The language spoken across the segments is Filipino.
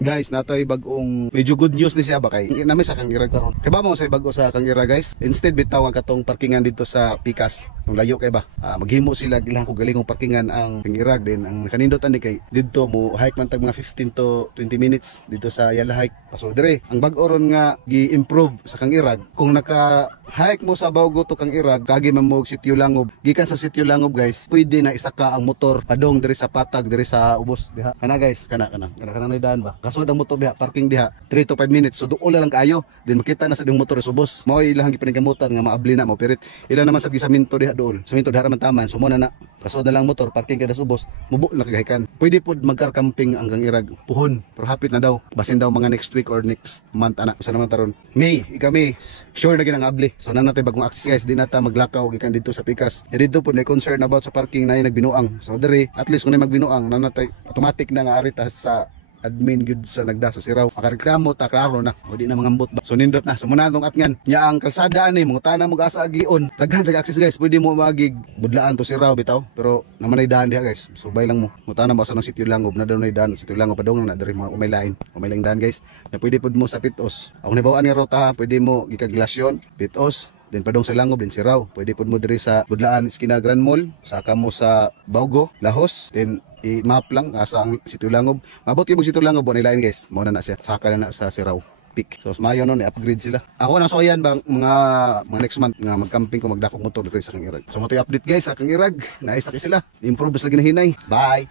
Guys, natoy bagong medyo good news ni siya ba kay nami sa Kangirag karon. Kay ba mo sa bago sa Kangirag guys? Instead bitaw ang katong parkingan dito sa Pikas. Ang layo kay ba? Maghimo sila ilang ko galingong parkingan ang Kangirag din. Ang kanindotan ni kay dito mo hike man tag mga 15 to 20 minutes dito sa Yala hike. So dire, ang bag-o ron nga gi-improve sa Kangirag. Kung naka hike mo sa Baugo to Kangirag, kagi man mo Sitio Langob. Gikan sa Sitio Langob guys, pwede na isaka ang motor padong dire sa Patag, dire sa Ubos diha. Kana guys, kana na daan ba? Kaso ang motor diha, parking diha 3 to 5 minutes. So duol lang kaayo, din makita na sa ding motor sa Ubos. Mao ilang gipaningkamutan nga maabli na mo pirit. Ila naman sa gisaminto diha dool. Saminto diha man taman. So mo na kaso na lang motor parking kada sa Ubos, mubo na kagahikan. Pwede pod magcar camping ang Kangirag. Puhon, pero hapit na daw. Basin daw mga next week or next month ana. Usa naman taron. May kami sure na ginang abli. So na natin bagong access guys, di nata maglakaw gikan dito sa Pikas. E dito po na concern about sa parking na nagbinuang. So dere at least kung na magbinuang na natay automatic na nga arita sa admin gud sa nagda sa Siraw. Makareklamo ta klaro na. O di na mangambot ba. So nindot na. So muna tong atngan. Nya ang kalsada ani mangutana mo asa gion. Daghan sa access guys. Pwede mo magig budlaan to Siraw bitaw. Pero naman ay daan diha guys. Subay lang mo. Mutana mo sa nang Sitio Langob na daw na daan. Sitio Langob padong na diri mga umay lain. Umay lang daan guys. Na pwede pud mo sa Pitos. Ako nibawaan nga ruta, pwede mo gikaglasyon, Pitos. Then padong sa Langob din Siraw. Pwede pud mo diri sa Budlaan Esquina Grand Mall, saka mo sa Baugo, Lahos, then i-map lang asa ang Sitio Langob. Mabot kay mo Sitio Langob mo nilain guys. Mao na siya. Saka na sa Siraw peak. So mayo no ni-upgrade sila. Ako na so ayan bang mga next month nga mag-camping ko magdakop motor diri sa Kangirag. So mo update guys sa Kangirag. Nice na sila. Improve lagi na hinay. Bye.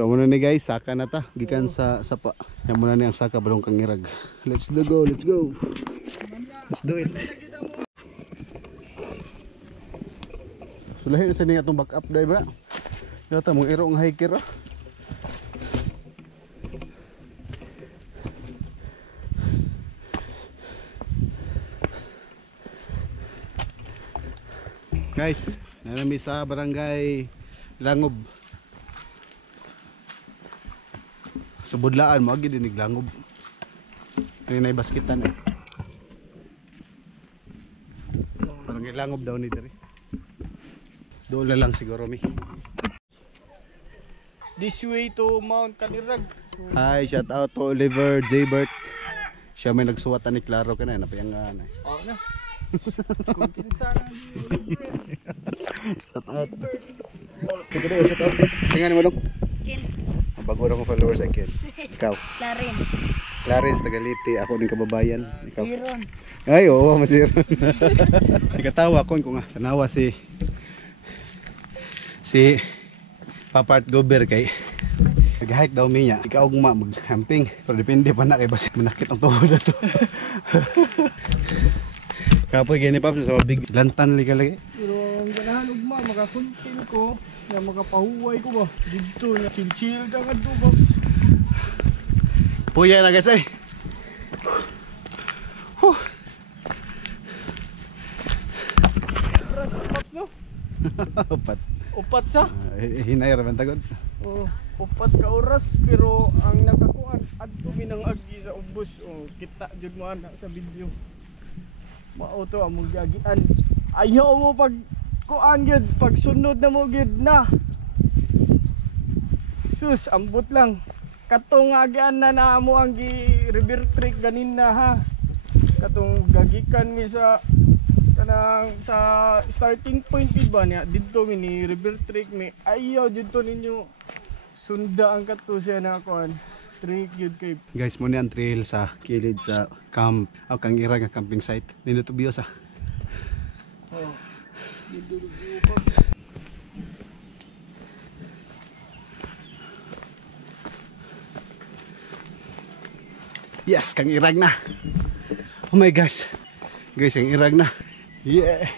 So muna ni guys, saka na ta gikan sa sapa. Yan muna ni ang saka balong Kangirag. Let's go, let's go. Let's do it. Sulahin sa niya itong backup driver. Yata mong irong hiker. Guys, nanami sa barangay Langob. Sa Budlaan mo agi dinig Langob. Kani nay basketan eh. Barangay Langob daw ni diri. Doon na lang siguro mi. This way to Mount Kangirag. Hi, shout out to Oliver J. Bert. Siya may nagsuwat ni Claro ka na, napayangan eh. Oo na. Shout out. Tika na yun, shout out. Tingnan mo dong. Ken. Ang bago na kong followers ay Ken. Ikaw. Clarence. Clarence, Tagaliti. Ako din kababayan. Ikaw. Iron. Ay, oo, masiron. Ikatawa ko kung tanawa si Papart Gober kay nag-hike daw niya. Ikaw guma mag-camping. Pero depende pa na kay basi manakit ang tuhod na to. Kapoy gani pa sa big lantan lika lagi. Pero ang ganahan ugma makakuntin ko, na makapahuway ko ba. Dito na chill ka nga to, Bobs. Puya na guys ay. Bobs no? Upat. Upat sa? Hinay ra man tagod. Oh, upat ka oras pero ang nakakuan adto minang agi sa ubos. Oh, kita jud mo ana sa video. Mao to among giagian. Ayaw mo pag kuan gyud, pag sunod na mo gyud na. Sus, ambot lang. Katong agian na mo ang river trek ganina ha. Katong gagikan mi sa kanang sa starting point ba niya didto ni river trek mi ayaw didto ninyo sunda ang kato siya na kuan trek gyud kay Guys, mo ni ang trail sa kilid sa camp o Kangirag nga camping site. Nindot to bios ah. oh Yes, Kangirag na. Oh my gosh. Guys, Kangirag na. Yeah.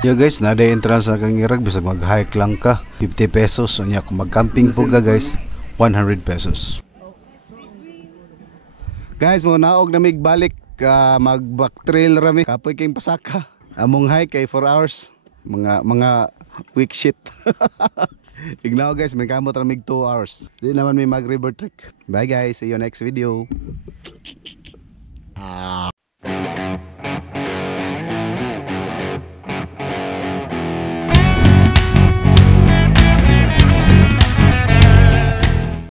Yo guys, nada entrance sa Kangirag bisag mag-hike lang ka 50 pesos. Unya kung mag-camping po ka guys 100 pesos. Guys, mo naog na mig balik mag-back trail rami. Kapoy kayong pasaka. Among hike kay 4 hours. Mga weak shit. Ignaw guys, may kamot ramig 2 hours. Di naman may mag river trek. Bye guys, see you next video.